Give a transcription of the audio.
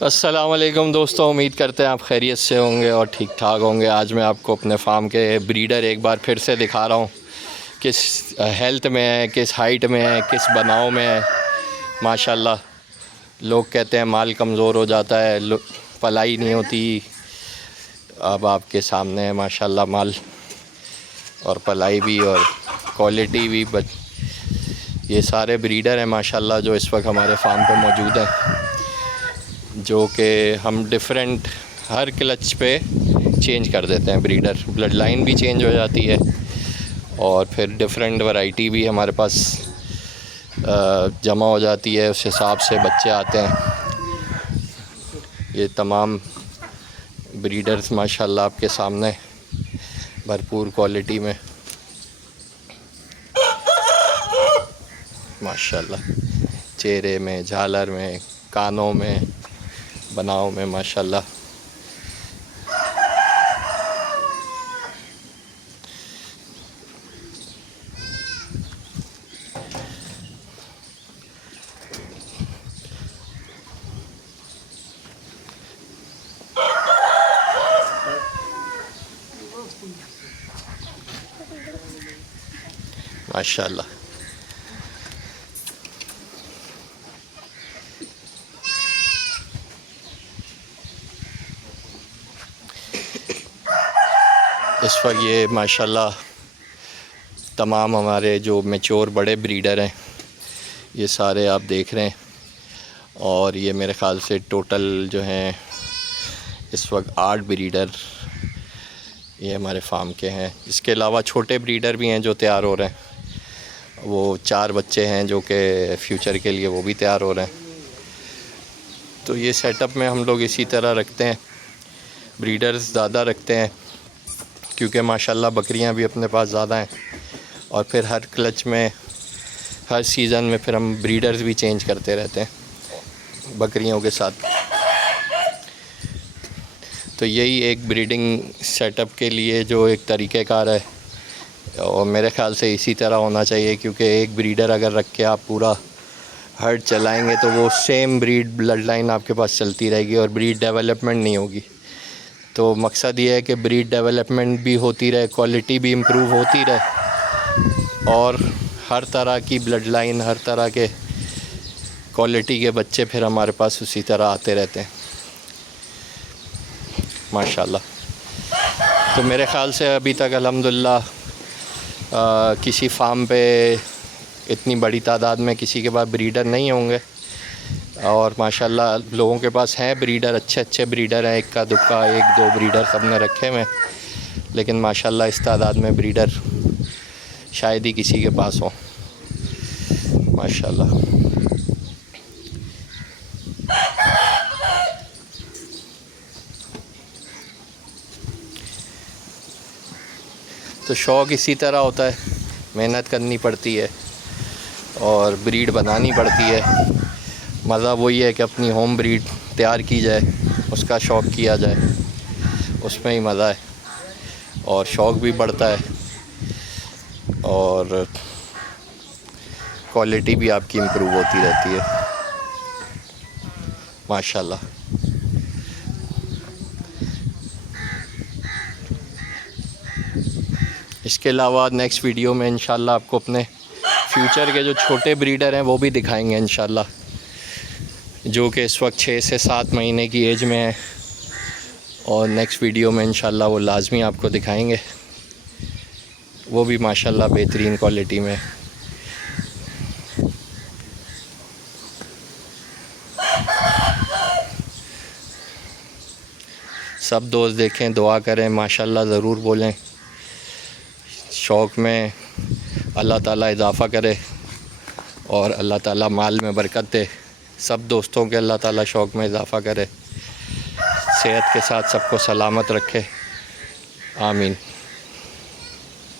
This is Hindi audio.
अस्सलाम वालेकुम दोस्तों, उम्मीद करते हैं आप खैरियत से होंगे और ठीक ठाक होंगे। आज मैं आपको अपने फार्म के ब्रीडर एक बार फिर से दिखा रहा हूँ, किस हेल्थ में है, किस हाइट में है, किस बनाव में है। माशाल्लाह, लोग कहते हैं माल कमज़ोर हो जाता है, पलाई नहीं होती। अब आपके सामने है माशाल्लाह माल, और पलाई भी और क्वालिटी भी। ये सारे ब्रीडर हैं माशाल्लाह जो इस वक्त हमारे फार्म पे मौजूद हैं, जो कि हम डिफरेंट हर क्लच पे चेंज कर देते हैं। ब्रीडर ब्लड लाइन भी चेंज हो जाती है और फिर डिफरेंट वैरायटी भी हमारे पास जमा हो जाती है, उस हिसाब से बच्चे आते हैं। ये तमाम ब्रीडर्स माशाल्लाह आपके सामने भरपूर क्वालिटी में माशाल्लाह, चेहरे में, झालर में, कानों में, बनाव में माशाल्लाह। माशाल्लाह इस वक्त ये माशाल्लाह तमाम हमारे जो मैच्योर बड़े ब्रीडर हैं, ये सारे आप देख रहे हैं। और ये मेरे ख़्याल से टोटल जो हैं इस वक्त 8 ब्रीडर ये हमारे फार्म के हैं। इसके अलावा छोटे ब्रीडर भी हैं जो तैयार हो रहे हैं। वो 4 बच्चे हैं जो कि फ्यूचर के लिए वो भी तैयार हो रहे हैं। तो ये सेटअप में हम लोग इसी तरह रखते हैं, ब्रीडर्स ज़्यादा रखते हैं क्योंकि माशाल्लाह बकरियां भी अपने पास ज़्यादा हैं। और फिर हर क्लच में, हर सीज़न में फिर हम ब्रीडर्स भी चेंज करते रहते हैं बकरियों के साथ। तो यही एक ब्रीडिंग सेटअप के लिए जो एक तरीक़ेकार है, और मेरे ख़्याल से इसी तरह होना चाहिए, क्योंकि एक ब्रीडर अगर रख के आप पूरा हर्ड चलाएंगे तो वो सेम ब्रीड ब्लड लाइन आपके पास चलती रहेगी और ब्रीड डेवलपमेंट नहीं होगी। तो मकसद ये है कि ब्रीड डेवलपमेंट भी होती रहे, क्वालिटी भी इम्प्रूव होती रहे, और हर तरह की ब्लड लाइन, हर तरह के क्वालिटी के बच्चे फिर हमारे पास उसी तरह आते रहते हैं माशाल्लाह। तो मेरे ख़्याल से अभी तक अल्हम्दुलिल्लाह किसी फार्म पे इतनी बड़ी तादाद में किसी के पास ब्रीडर नहीं होंगे, और माशाल्लाह लोगों के पास हैं ब्रीडर, अच्छे अच्छे ब्रीडर हैं, इक्का दुक्का 1-2 ब्रीडर सब ने रखे हुए, लेकिन माशाल्लाह इस तादाद में ब्रीडर शायद ही किसी के पास हो माशाल्लाह। तो शौक़ इसी तरह होता है, मेहनत करनी पड़ती है और ब्रीड बनानी पड़ती है। मज़ा वही है कि अपनी होम ब्रीड तैयार की जाए, उसका शौक़ किया जाए, उसमें ही मज़ा है और शौक़ भी बढ़ता है और क्वालिटी भी आपकी इम्प्रूव होती रहती है माशाल्लाह। इसके अलावा नेक्स्ट वीडियो में इंशाल्लाह आपको अपने फ्यूचर के जो छोटे ब्रीडर हैं वो भी दिखाएंगे इंशाल्लाह, जो कि इस वक्त 6 से 7 महीने की एज में है, और नेक्स्ट वीडियो में इंशाल्लाह वो लाजमी आपको दिखाएंगे। वो भी माशाल्लाह बेहतरीन क्वालिटी में। सब दोस्त देखें, दुआ करें, माशाल्लाह ज़रूर बोलें। शौक़ में अल्लाह ताला इजाफ़ा करे और अल्लाह ताला माल में बरकत दे। सब दोस्तों के अल्लाह ताला शौक़ में इजाफ़ा करे, सेहत के साथ सबको सलामत रखे, आमीन।